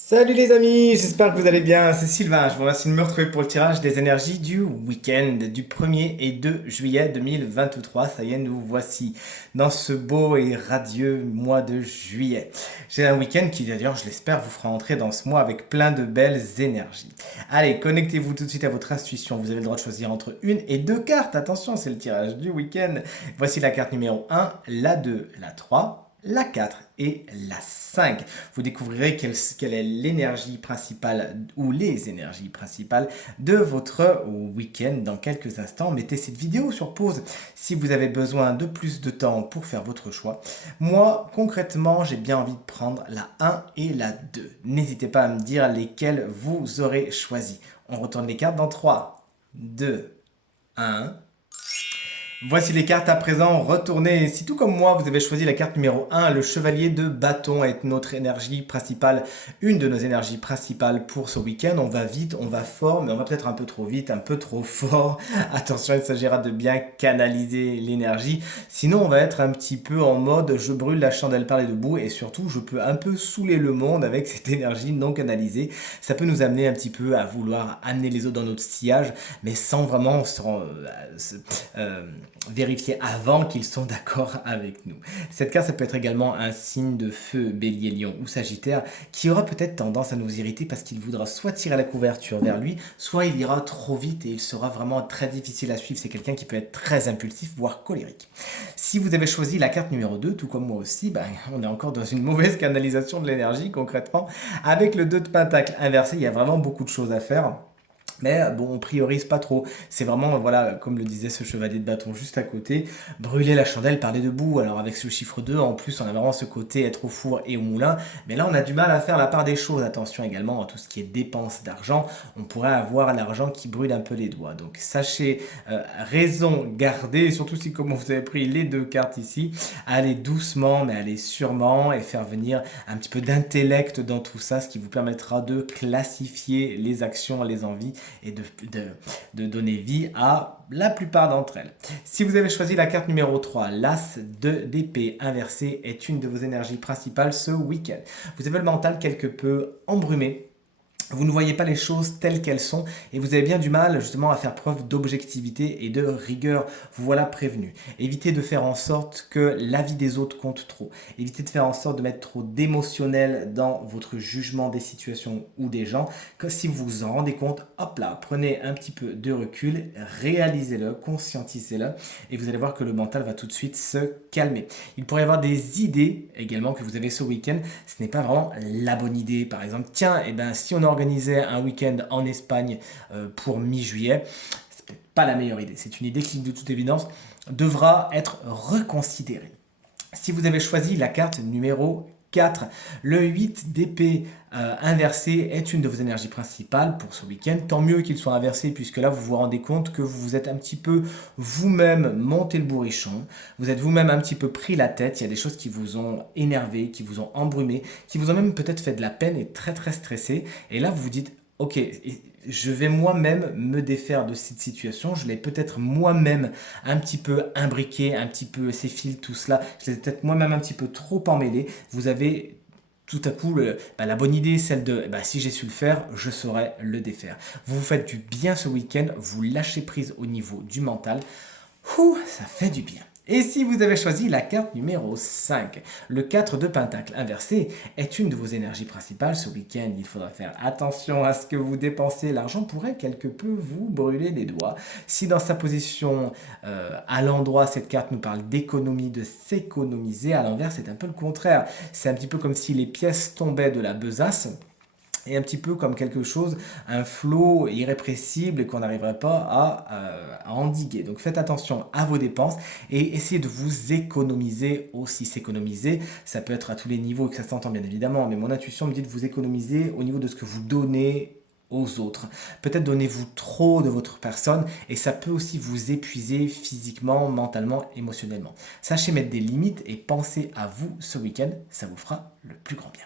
Salut les amis, j'espère que vous allez bien, c'est Sylvain, je vous remercie de me retrouver pour le tirage des énergies du week-end du 1er et 2 juillet 2023. Ça y est, nous voici dans ce beau et radieux mois de juillet. J'ai un week-end qui d'ailleurs, je l'espère, vous fera entrer dans ce mois avec plein de belles énergies. Allez, connectez-vous tout de suite à votre intuition, vous avez le droit de choisir entre une et deux cartes, attention, c'est le tirage du week-end. Voici la carte numéro 1, la 2, la 3. La 4 et la 5. Vous découvrirez quelle est l'énergie principale ou les énergies principales de votre week-end dans quelques instants. Mettez cette vidéo sur pause si vous avez besoin de plus de temps pour faire votre choix. Moi, concrètement, j'ai bien envie de prendre la 1 et la 2. N'hésitez pas à me dire lesquelles vous aurez choisi. On retourne les cartes dans 3, 2, 1. Voici les cartes à présent retournées. Si tout comme moi, vous avez choisi la carte numéro 1, le chevalier de bâton est notre énergie principale, une de nos énergies principales pour ce week-end. On va vite, on va fort, mais on va peut-être un peu trop vite, un peu trop fort. Attention, il s'agira de bien canaliser l'énergie. Sinon, on va être un petit peu en mode je brûle la chandelle par les deux bouts et surtout, je peux un peu saouler le monde avec cette énergie non canalisée. Ça peut nous amener un petit peu à vouloir amener les autres dans notre sillage, mais sans vraiment vérifier avant qu'ils sont d'accord avec nous. Cette carte, ça peut être également un signe de feu, bélier, lion ou sagittaire, qui aura peut-être tendance à nous irriter parce qu'il voudra soit tirer la couverture vers lui, soit il ira trop vite et il sera vraiment très difficile à suivre. C'est quelqu'un qui peut être très impulsif, voire colérique. Si vous avez choisi la carte numéro 2, tout comme moi aussi, on est encore dans une mauvaise canalisation de l'énergie concrètement. Avec le 2 de pentacle inversé, il y a vraiment beaucoup de choses à faire. Mais bon, on priorise pas trop. C'est vraiment, voilà, comme le disait ce chevalier de bâton juste à côté, brûler la chandelle par les deux bouts. Alors avec ce chiffre 2, en plus, on a vraiment ce côté être au four et au moulin. Mais là, on a du mal à faire la part des choses. Attention également à tout ce qui est dépense d'argent. On pourrait avoir l'argent qui brûle un peu les doigts. Donc sachez, raison garder, et surtout si comme vous avez pris les deux cartes ici, allez doucement, mais allez sûrement et faire venir un petit peu d'intellect dans tout ça, ce qui vous permettra de classifier les actions, les envies et de donner vie à la plupart d'entre elles. Si vous avez choisi la carte numéro 3, l'As d'épée inversé est une de vos énergies principales ce week-end. Vous avez le mental quelque peu embrumé. Vous ne voyez pas les choses telles qu'elles sont et vous avez bien du mal justement à faire preuve d'objectivité et de rigueur. Vous voilà prévenu. Évitez de faire en sorte que l'avis des autres compte trop. Évitez de faire en sorte de mettre trop d'émotionnel dans votre jugement des situations ou des gens. Que si vous vous en rendez compte, hop là, prenez un petit peu de recul, réalisez-le, conscientisez-le et vous allez voir que le mental va tout de suite se calmer. Il pourrait y avoir des idées également que vous avez ce week-end. Ce n'est pas vraiment la bonne idée. Par exemple, tiens, si on organisait un week-end en Espagne pour mi-juillet, c'est peut-être pas la meilleure idée. C'est une idée qui, de toute évidence, devra être reconsidérée. Si vous avez choisi la carte numéro 4, le 8 d'épée inversé est une de vos énergies principales pour ce week-end. Tant mieux qu'il soit inversé puisque là vous vous rendez compte que vous vous êtes un petit peu vous-même monté le bourrichon. Vous êtes vous-même un petit peu pris la tête. Il y a des choses qui vous ont énervé, qui vous ont embrumé, qui vous ont même peut-être fait de la peine et très très stressé. Et là vous vous dites ok, je vais moi-même me défaire de cette situation. Je l'ai peut-être moi-même un petit peu imbriqué, un petit peu ces fils, tout cela. Je l'ai peut-être moi-même un petit peu trop emmêlé. Vous avez tout à coup la bonne idée, celle de si j'ai su le faire, je saurais le défaire. Vous vous faites du bien ce week-end, vous lâchez prise au niveau du mental. Ouh, ça fait du bien. Et si vous avez choisi la carte numéro 5, le 4 de pentacle inversé est une de vos énergies principales ce week-end. Il faudra faire attention à ce que vous dépensez. L'argent pourrait quelque peu vous brûler les doigts. Si dans sa position à l'endroit, cette carte nous parle d'économie, de s'économiser, à l'envers, c'est un peu le contraire. C'est un petit peu comme si les pièces tombaient de la besace et un petit peu comme quelque chose, un flot irrépressible et qu'on n'arriverait pas à endiguer. Donc faites attention à vos dépenses et essayez de vous économiser aussi. S'économiser, ça peut être à tous les niveaux et que ça s'entend bien évidemment, mais mon intuition me dit de vous économiser au niveau de ce que vous donnez aux autres. Peut-être donnez-vous trop de votre personne et ça peut aussi vous épuiser physiquement, mentalement, émotionnellement. Sachez mettre des limites et pensez à vous ce week-end, ça vous fera le plus grand bien.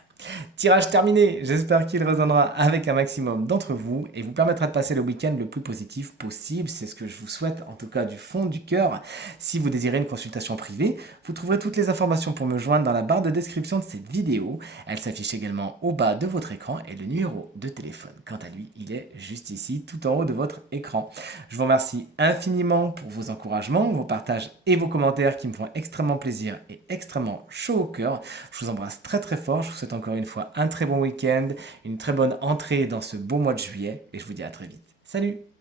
Tirage terminé, j'espère qu'il résonnera avec un maximum d'entre vous et vous permettra de passer le week-end le plus positif possible. C'est ce que je vous souhaite, en tout cas du fond du cœur. Si vous désirez une consultation privée, vous trouverez toutes les informations pour me joindre dans la barre de description de cette vidéo. Elle s'affiche également au bas de votre écran et le numéro de téléphone, quant à lui, il est juste ici, tout en haut de votre écran. Je vous remercie infiniment pour vos encouragements, vos partages et vos commentaires qui me font extrêmement plaisir et extrêmement chaud au cœur. Je vous embrasse très très fort, je vous souhaite encore une fois un très bon week-end, une très bonne entrée dans ce beau mois de juillet et je vous dis à très vite. Salut!